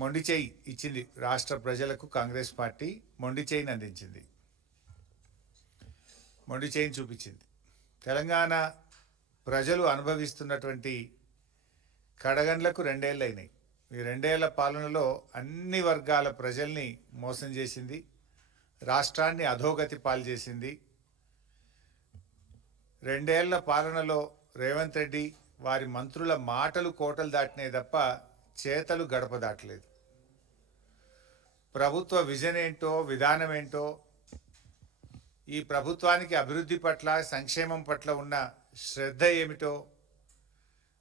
మొండి చేయి ఇచ్చింది రాష్ట్ర ప్రజలకు. కాంగ్రెస్ పార్టీ మొండి చేయిని అందించింది, మొండి చేయిని చూపించింది. తెలంగాణ ప్రజలు అనుభవిస్తున్నటువంటి కడగండ్లకు 2 ఏళ్ళు అయినాయి. ఈ 2 ఏళ్ల పాలనలో అన్ని వర్గాల ప్రజల్ని మోసం చేసింది, రాష్ట్రాన్ని అధోగతి పాలు చేసింది. 2 ఏళ్ల పాలనలో రేవంత్ రెడ్డి వారి మంత్రుల మాటలు కోటలు దాటినే తప్ప చేతలు గడప దాటలేదు. ప్రభుత్వ విజన్ ఏంటో, విధానం ఏంటో, ఈ ప్రభుత్వానికి అభివృద్ధి పట్ల, సంక్షేమం పట్ల ఉన్న శ్రద్ధ ఏమిటో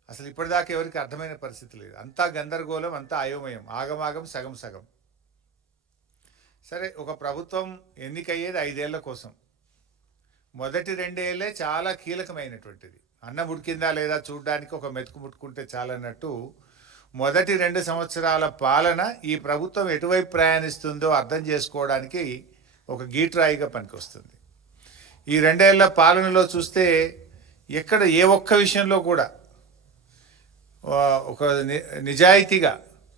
అసలు ఇప్పటిదాకా ఎవరికి అర్థమైన పరిస్థితి లేదు. అంతా గందరగోళం, అంతా అయోమయం, ఆగమాగం, సగం సగం. సరే, ఒక ప్రభుత్వం ఎన్నికయ్యేది 5 ఏళ్ల కోసం. మొదటి 2 ఏళ్లే చాలా కీలకమైనటువంటిది. అన్నం ఉడికిందా లేదా చూడడానికి ఒక మెతుకు ముట్టుకుంటే చాలన్నట్టు మొదటి 2 సంవత్సరాల పాలన ఈ ప్రభుత్వం ఎటువైపు ప్రయాణిస్తుందో అర్థం చేసుకోవడానికి ఒక గీట్రాయిగా పనికొస్తుంది. ఈ 2 ఏళ్ల పాలనలో చూస్తే ఎక్కడ ఏ ఒక్క విషయంలో కూడా ఒక నిజాయితీగా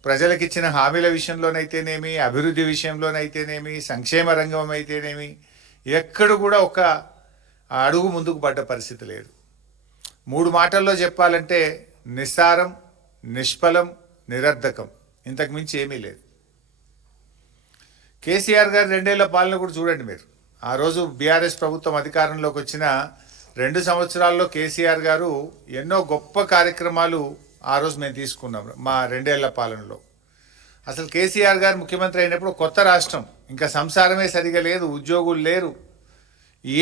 ప్రజలకిచ్చిన హామీల విషయంలోనైతేనేమి, అభివృద్ధి విషయంలోనైతేనేమి, సంక్షేమ రంగం అయితేనేమి ఎక్కడ కూడా ఒక అడుగు ముందుకు పడ్డ పరిస్థితి లేదు. 3 మాటల్లో చెప్పాలంటే నిస్సారం, నిష్ఫలం, నిరర్ధకం, ఇంతకు మించి ఏమీ లేదు. కేసీఆర్ గారు 2 ఏళ్ల పాలన కూడా చూడండి మీరు. ఆ రోజు బీఆర్ఎస్ ప్రభుత్వం అధికారంలోకి వచ్చిన 2 సంవత్సరాల్లో కేసీఆర్ గారు ఎన్నో గొప్ప కార్యక్రమాలు ఆ రోజు మేము తీసుకున్నాం మా 2 ఏళ్ల పాలనలో. అసలు కేసీఆర్ గారు ముఖ్యమంత్రి అయినప్పుడు కొత్త రాష్ట్రం, ఇంకా సంసారమే సరిగా లేదు, ఉద్యోగులు లేరు,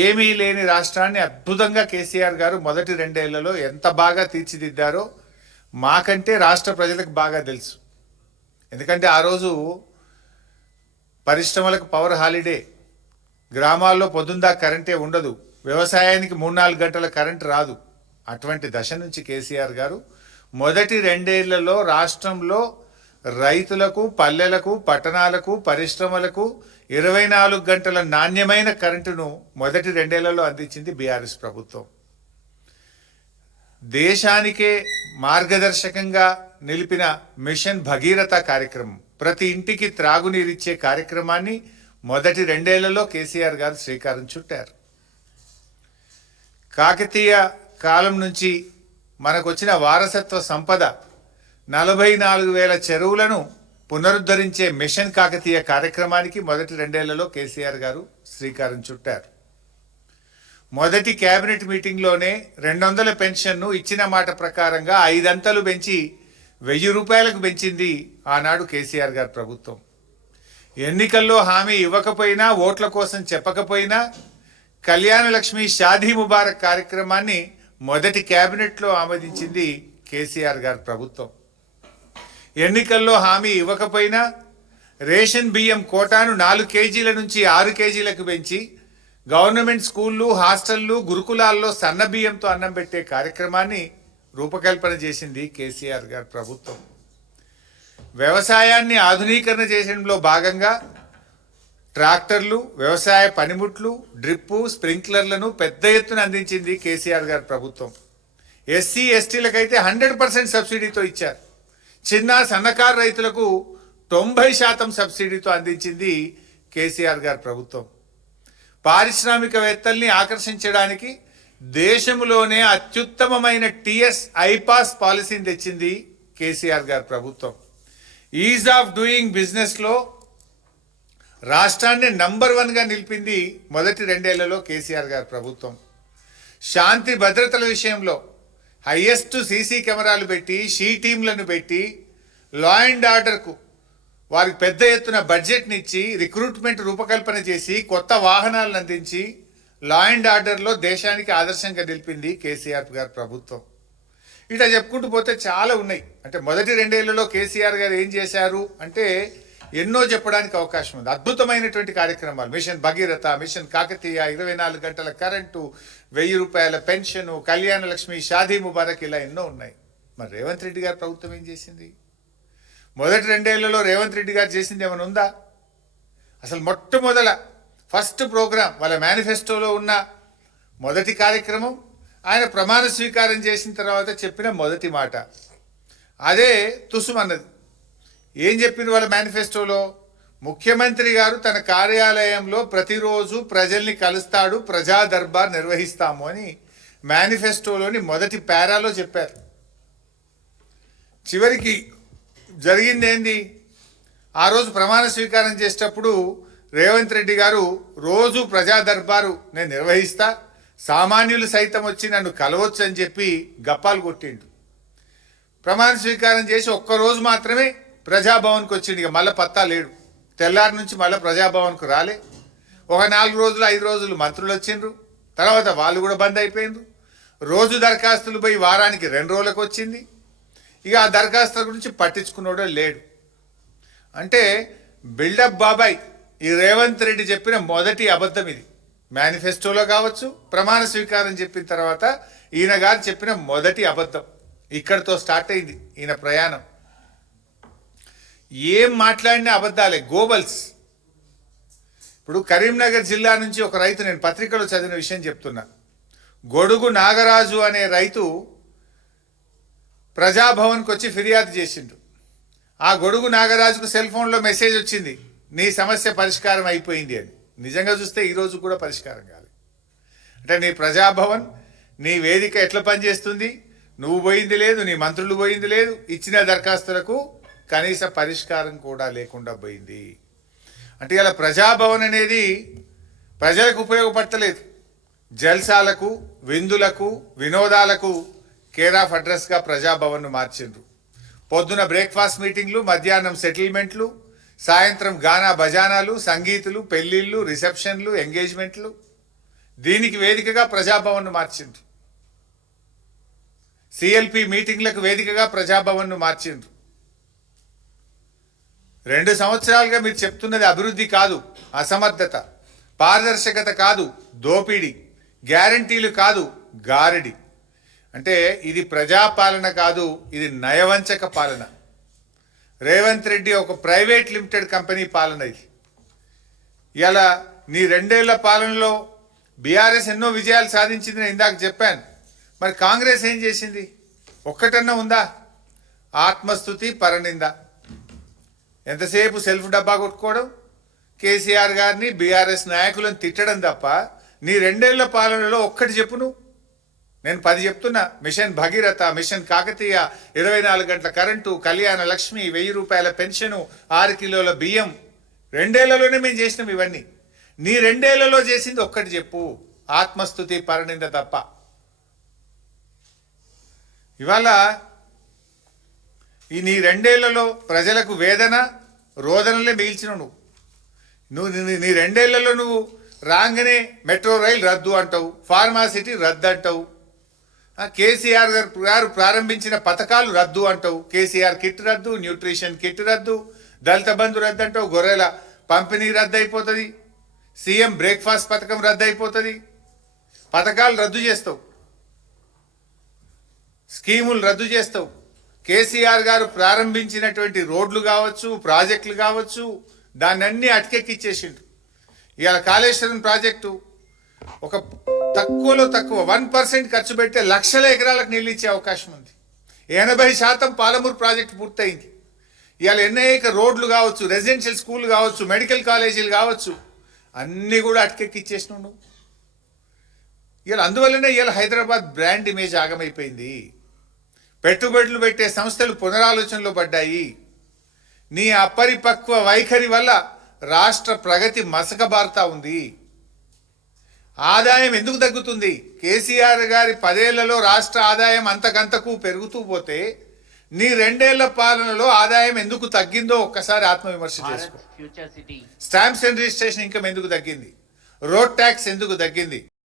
ఏమీ లేని రాష్ట్రాన్ని అద్భుతంగా కేసీఆర్ గారు మొదటి 2 ఏళ్లలో ఎంత బాగా తీర్చిదిద్దారో మాకంటే రాష్ట్ర ప్రజలకు బాగా తెలుసు. ఎందుకంటే ఆ రోజు పరిశ్రమలకు పవర్ హాలిడే, గ్రామాల్లో పొద్దుందా కరెంటే ఉండదు, వ్యవసాయానికి 3-4 గంటల కరెంట్ రాదు. అటువంటి దశ నుంచి కేసీఆర్ గారు మొదటి 2 ఏళ్లలో రాష్ట్రంలో రైతులకు, పల్లెలకు, పట్టణాలకు, పరిశ్రమలకు 24 గంటల నాణ్యమైన కరెంటును మొదటి 2 ఏళ్లలో అందించింది బీఆర్ఎస్ ప్రభుత్వం. దేశానికే మార్గదర్శకంగా నిలిపిన మిషన్ భగీరథ కార్యక్రమం, ప్రతి ఇంటికి త్రాగునీరిచ్చే కార్యక్రమాన్ని మొదటి 2 ఏళ్లలో కేసీఆర్ గారు శ్రీకారం చుట్టారు. కాకతీయ కాలం నుంచి మనకు వచ్చిన వారసత్వ సంపద 44,000 చెరువులను పునరుద్ధరించే మిషన్ కాకతీయ కార్యక్రమానికి మొదటి 2 ఏళ్లలో కేసీఆర్ గారు శ్రీకారం చుట్టారు. మొదటి కేబినెట్ మీటింగ్లోనే 200 పెన్షన్ను ఇచ్చిన మాట ప్రకారంగా 5 అంతలు పెంచి 1000 రూపాయలకు పెంచింది ఆనాడు కేసీఆర్ గారి ప్రభుత్వం. ఎన్నికల్లో హామీ ఇవ్వకపోయినా, ఓట్ల కోసం చెప్పకపోయినా కళ్యాణ లక్ష్మి షాదీ ముబారక్ కార్యక్రమాన్ని మొదటి కేబినెట్లో ఆమోదించింది కేసీఆర్ గారి ప్రభుత్వం. ఎన్నికల్లో హామీ ఇవ్వకపోయినా రేషన్ బియ్యం కోటాను 4 కేజీల నుంచి 6 కేజీలకు పెంచి గవర్నమెంట్ స్కూళ్ళు, హాస్టళ్లు, గురుకులాల్లో సన్న బియ్యంతో అన్నం పెట్టే కార్యక్రమాన్ని రూపకల్పన చేసింది కేసీఆర్ గారి ప్రభుత్వం. వ్యవసాయాన్ని ఆధునీకరణ చేయడంలో భాగంగా ట్రాక్టర్లు, వ్యవసాయ పనిముట్లు, డ్రిప్పు, స్ప్రింక్లర్లను పెద్ద ఎత్తున అందించింది కేసీఆర్ గారి ప్రభుత్వం. ఎస్సీ ఎస్టీలకైతే 100% సబ్సిడీతో ఇచ్చారు. చిన్న సన్నకారు రైతులకు 90% సబ్సిడీతో అందించింది కేసీఆర్ గారి ప్రభుత్వం. పారిశ్రామికవేత్తల్ని ఆకర్షించడానికి దేశంలోనే అత్యుత్తమమైన టీఎస్ ఐపాస్ పాలసీని తెచ్చింది కేసీఆర్ గారి ప్రభుత్వం. ఈజ్ ఆఫ్ డూయింగ్ బిజినెస్లో రాష్ట్రాన్ని నంబర్ 1గా నిలిపింది మొదటి 2 ఏళ్లలో కేసీఆర్ గారి ప్రభుత్వం. శాంతి భద్రతల విషయంలో హైయెస్ట్ సీసీ కెమెరాలు పెట్టి, షీ టీంలను పెట్టి, లా అండ్ ఆర్డర్కు వారికి పెద్ద ఎత్తున బడ్జెట్ని ఇచ్చి, రిక్రూట్మెంట్ రూపకల్పన చేసి, కొత్త వాహనాలను అందించి లా అండ్ ఆర్డర్లో దేశానికి ఆదర్శంగా నిలిపింది కేసీఆర్ గారి ప్రభుత్వం. ఇట్లా చెప్పుకుంటూ పోతే చాలా ఉన్నాయి. అంటే మొదటి 2 ఏళ్లలో కేసీఆర్ గారు ఏం చేశారు అంటే ఎన్నో చెప్పడానికి అవకాశం ఉంది. అద్భుతమైనటువంటి కార్యక్రమాలు, మిషన్ భగీరథ, మిషన్ కాకతీయ, 24 గంటల కరెంటు, 1000 రూపాయల పెన్షను, కళ్యాణ లక్ష్మి, షాదీ ముబారక్, ఇలా ఎన్నో ఉన్నాయి. మరి రేవంత్ రెడ్డి గారి ప్రభుత్వం ఏం చేసింది? మొదటి 2 ఏళ్లలో రేవంత్ రెడ్డి గారు చేసింది ఏమైనా ఉందా? అసలు మొట్టమొదల ఫస్ట్ ప్రోగ్రాం, వాళ్ళ మేనిఫెస్టోలో ఉన్న మొదటి కార్యక్రమం, ఆయన ప్రమాణ స్వీకారం చేసిన తర్వాత చెప్పిన మొదటి మాట అదే తుసుమన్నది. ఏం చెప్పింది వాళ్ళ మేనిఫెస్టోలో? ముఖ్యమంత్రి గారు తన కార్యాలయంలో ప్రతిరోజు ప్రజల్ని కలుస్తాడు, ప్రజా దర్బార్ నిర్వహిస్తాము అని మేనిఫెస్టోలోని మొదటి పారాలో చెప్పారు. చివరికి జరిగింది ఏంది? ఆ రోజు ప్రమాణ స్వీకారం చేసేటప్పుడు రేవంత్ రెడ్డి గారు రోజు ప్రజా దర్బారు నేను నిర్వహిస్తా, సామాన్యులు సైతం వచ్చి నన్ను కలవచ్చు అని చెప్పి గప్పాలు కొట్టిండు. ప్రమాణ స్వీకారం చేసి ఒక్కరోజు మాత్రమే ప్రజాభవన్కి వచ్చిండు. ఇక మళ్ళీ పత్తా లేడు. తెల్లారి నుంచి మళ్ళీ ప్రజాభవన్కు రాలే. ఒక 4 రోజులు 5 రోజులు మంత్రులు వచ్చిండ్రు, తర్వాత వాళ్ళు కూడా బంద్ అయిపోయిండ్రు. రోజు దరఖాస్తులు పోయి వారానికి 2 రోజులకు వచ్చింది. ఇక ఆ దరఖాస్తుల గురించి పట్టించుకున్నాడో లేడు. అంటే బిల్డప్ బాబాయ్ ఈ రేవంత్ రెడ్డి చెప్పిన మొదటి అబద్ధం ఇది. మేనిఫెస్టోలో కావచ్చు, ప్రమాణ స్వీకారం చెప్పిన తర్వాత ఈయన గారు చెప్పిన మొదటి అబద్ధం. ఇక్కడితో స్టార్ట్ అయింది ఈయన ప్రయాణం. ఏం మాట్లాడిన అబద్ధాలే, గోబల్స్. ఇప్పుడు కరీంనగర్ జిల్లా నుంచి ఒక రైతు, నేను పత్రికలో చదివిన విషయం చెప్తున్నా. గొడుగు నాగరాజు అనే రైతు ప్రజాభవన్కి వచ్చి ఫిర్యాదు చేసిండు. ఆ గొడుగు నాగరాజుకు సెల్ ఫోన్లో మెసేజ్ వచ్చింది, నీ సమస్య పరిష్కారం అయిపోయింది అని. నిజంగా చూస్తే ఈరోజు కూడా పరిష్కారం కాదు. అంటే నీ ప్రజాభవన్, నీ వేదిక ఎట్లా పనిచేస్తుంది? నువ్వు పోయింది లేదు, నీ మంత్రులు పోయింది లేదు, ఇచ్చిన దరఖాస్తులకు కనీస పరిష్కారం కూడా లేకుండా పోయింది. అంటే ఇలా ప్రజాభవన్ అనేది ప్రజలకు ఉపయోగపడతలేదు. జల్సాలకు, విందులకు, వినోదాలకు కేర్ ఆఫ్ అడ్రస్గా ప్రజాభవన్ను మార్చిండ్రు. పొద్దున బ్రేక్ఫాస్ట్ మీటింగ్లు, మధ్యాహ్నం సెటిల్మెంట్లు, సాయంత్రం గానా బజానాలు, సంగీతులు, పెళ్లిళ్ళు, రిసెప్షన్లు, ఎంగేజ్మెంట్లు, దీనికి వేదికగా ప్రజాభవన్ను మార్చిండ్రు. సిఎల్పి మీటింగ్లకు వేదికగా ప్రజాభవన్ను మార్చిండ్రు. 2 సంవత్సరాలుగా మీరు చెప్తున్నది అభివృద్ధి కాదు, అసమర్థత, పారదర్శకత కాదు, దోపిడీ, గ్యారంటీలు కాదు, గారడి. అంటే ఇది ప్రజాపాలన కాదు, ఇది నయవంచక పాలన. రేవంత్ రెడ్డి ఒక ప్రైవేట్ లిమిటెడ్ కంపెనీ పాలన ఇది. ఇలా నీ 2 ఏళ్ల పాలనలో బీఆర్ఎస్ ఎన్నో విజయాలు సాధించింది, నేను ఇందాక చెప్పాను. మరి కాంగ్రెస్ ఏం చేసింది? ఒక్కటన్నా ఉందా? ఆత్మస్తుతి, పరనింద. ఎంతసేపు సెల్ఫ్ డబ్బా కొట్టుకోవడం, కేసీఆర్ గారిని, బీఆర్ఎస్ నాయకులను తిట్టడం తప్ప నీ 2 ఏళ్ల పాలనలో ఒక్కటి చెప్పు నువ్వు. నేను 10 చెప్తున్నా. మిషన్ భగీరథ, మిషన్ కాకతీయ, 24 గంటల కరెంటు, కళ్యాణ లక్ష్మి, 1000 రూపాయల పెన్షను, 6 కిలోల బియ్యం. 2 ఏళ్లలోనే మేము చేసినాం ఇవన్నీ. నీ 2 ఏళ్లలో చేసింది ఒక్కటి చెప్పు, ఆత్మస్తుతి, పరనింద తప్ప. ఇవాళ ఈ నీ 2 ఏళ్లలో ప్రజలకు వేదన, రోదనలే మిగిల్చినావు నువ్వు. నీ 2 ఏళ్లలో నువ్వు రాగానే మెట్రో రైలు రద్దు అంటావు, ఫార్మాసిటీ రద్దు అంటావు, కేసీఆర్ గారు ప్రారంభించిన పథకాలు రద్దు అంటావు. కేసీఆర్ కిట్ రద్దు, న్యూట్రిషన్ కిట్ రద్దు, దళిత బంధు రద్దు అంటావు, గొర్రెల పంపిణీ రద్దు అయిపోతుంది, సీఎం బ్రేక్ఫాస్ట్ పథకం రద్దు అయిపోతుంది. పథకాలు రద్దు చేస్తావు, స్కీములు రద్దు చేస్తావు. కేసీఆర్ గారు ప్రారంభించినటువంటి రోడ్లు కావచ్చు, ప్రాజెక్టులు కావచ్చు, దాన్ని అన్ని అటకెక్కిచ్చేసిండు. ఇవాళ కాళేశ్వరం ప్రాజెక్టు ఒక తక్కువలో తక్కువ 1% ఖర్చు పెడితే లక్షల ఎకరాలకు నీళ్ళు ఇచ్చే అవకాశం ఉంది. 80% పాలమూరు ప్రాజెక్టు పూర్తయింది. ఇవాళ అనేక రోడ్లు కావచ్చు, రెసిడెన్షియల్ స్కూళ్ళు కావచ్చు, మెడికల్ కాలేజీలు కావచ్చు, అన్నీ కూడా అటకెక్కిచ్చేసినావు నువ్వు. ఇవాళ అందువల్లనే ఇవాళ హైదరాబాద్ బ్రాండ్ ఇమేజ్ ఆగమైపోయింది. పెట్టుబడులు పెట్టే సంస్థలు పునరాలోచనలో పడ్డాయి. నీ అపరిపక్వ వైఖరి వల్ల రాష్ట్ర ప్రగతి మసకబారుతా ఉంది. ఆదాయం ఎందుకు తగ్గుతుంది? కేసీఆర్ గారి 10 ఏళ్లలో రాష్ట్ర ఆదాయం అంతకంతకు పెరుగుతూ పోతే నీ 2 ఏళ్ల పాలనలో ఆదాయం ఎందుకు తగ్గిందో ఒక్కసారి ఆత్మవిమర్శ చేసుకో. స్టాంప్స్ అండ్ రిజిస్ట్రేషన్ ఇన్కమ్ ఎందుకు తగ్గింది? రోడ్ ట్యాక్స్ ఎందుకు తగ్గింది?